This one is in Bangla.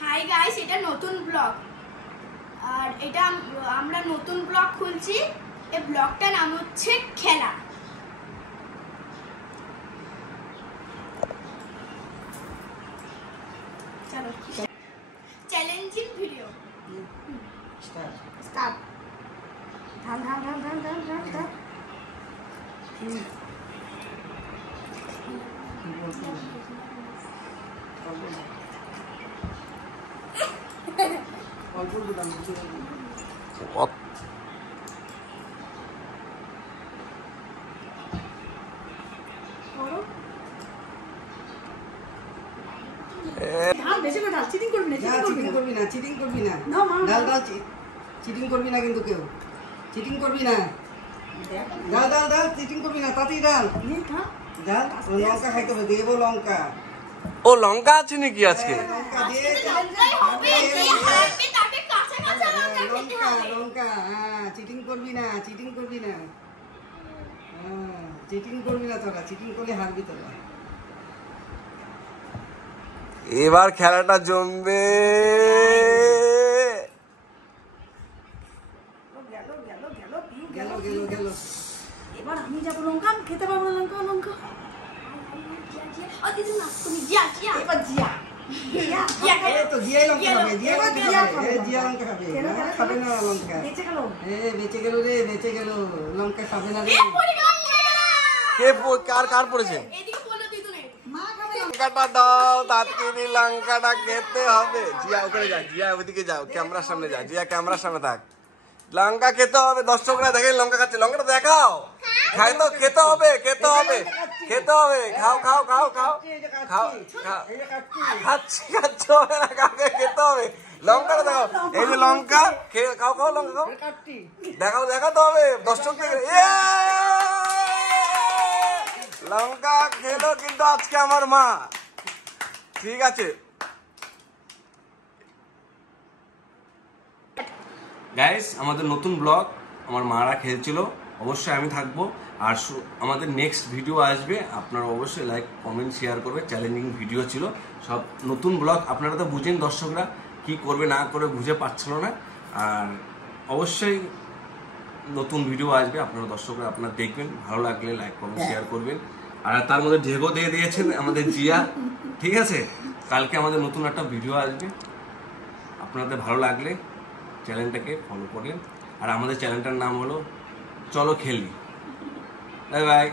হাই গাইস, এটা নতুন ব্লগ। আর এটা আমরা নতুন ব্লগ খুলছি। এই ব্লগটার নাম হচ্ছে খেলা। চলো, চ্যালেঞ্জিং ভিডিও স্টার্ট। ধান ধান ধান ধান ধান ধান ধান। চিটিং করবি না চিটিং করবি না কিন্তু কেউ চিটিং করবি না। ডাল ডাল ডাল চিটিং করবি না, তাতেই ডাল ডাল। লঙ্কা খাইতে হবে, দেবো লঙ্কা। ও লঙ্কা আছে নাকি আজকে? লঙ্কা লঙ্কা। হ্যাঁ, চিটিং করবি না চিটিং করবি না। হ্যাঁ, চিটিং করবি না তোরা, চিটিং করলে হারবি তোরা। এবার খেলাটা জমবে। গেল গেল গেল। এবার আমি যাবো লঙ্কা, আমি খেতে পারবো না লঙ্কা। লঙ্কা তুমি জিয়া জিয়া এবার জিয়া তো জিয়াই লঙ্কা খাবে, জিয়া লঙ্কা খাবে। খাবে না লঙ্কা, বেঁচে গেল। বেঁচে গেল রে, বেঁচে গেল। লঙ্কা খাবে না রে। কে কার পড়েছে? লঙ্কাটা দাও, তাৎক্ষণি লঙ্কাটা খেতে হবে। জিয়া ওখানে যা, জিয়া ওইদিকে যাও, ক্যামেরার সামনে যা। জিয়া ক্যামেরার সামনে থাক। লঙ্কা খেতে হবে, দর্শকরা দেখে লঙ্কা খাচ্ছে। লঙ্কাটা দেখাও। খাই তো, খেতে হবে খেতে হবে খেতে হবে। খাও খাও খাও খাও খাও খাও। খাচ্ছি খাচ্ছি হবে না, কাকে খেতে হবে। লঙ্কাটা দেখাও। এই যে লঙ্কা, খাও খাও লঙ্কা খাও। দেখাও দেখাতে হবে দর্শকদের। লঙ্কা খেলো কিন্তু আজকে আমার মা। ঠিক আছে গাইস, আমাদের নতুন ব্লগ আমার মারা খেলছিল। অবশ্যই আমি থাকবো। আর আমাদের নেক্সট ভিডিও আসবে, আপনারা অবশ্যই লাইক কমেন্ট শেয়ার করবে। চ্যালেঞ্জিং ভিডিও ছিল সব। নতুন ব্লগ আপনারা তো বুঝেন, দর্শকরা কি করবে না করবে বুঝে পাচ্ছিল না। আর অবশ্যই নতুন ভিডিও আসবে, আপনারা দর্শকরা আপনারা দেখবেন। ভালো লাগলে লাইক কমেন্ট শেয়ার করবেন। আর তার মধ্যে ঢেকো দিয়ে দিয়েছেন আমাদের জিয়া। ঠিক আছে, কালকে আমাদের নতুন একটা ভিডিও আসবে। আপনাদের ভালো লাগলে চ্যানেলটাকে ফলো করেন। আর আমাদের চ্যানেলটার নাম হলো চলো খেলি। Bye bye.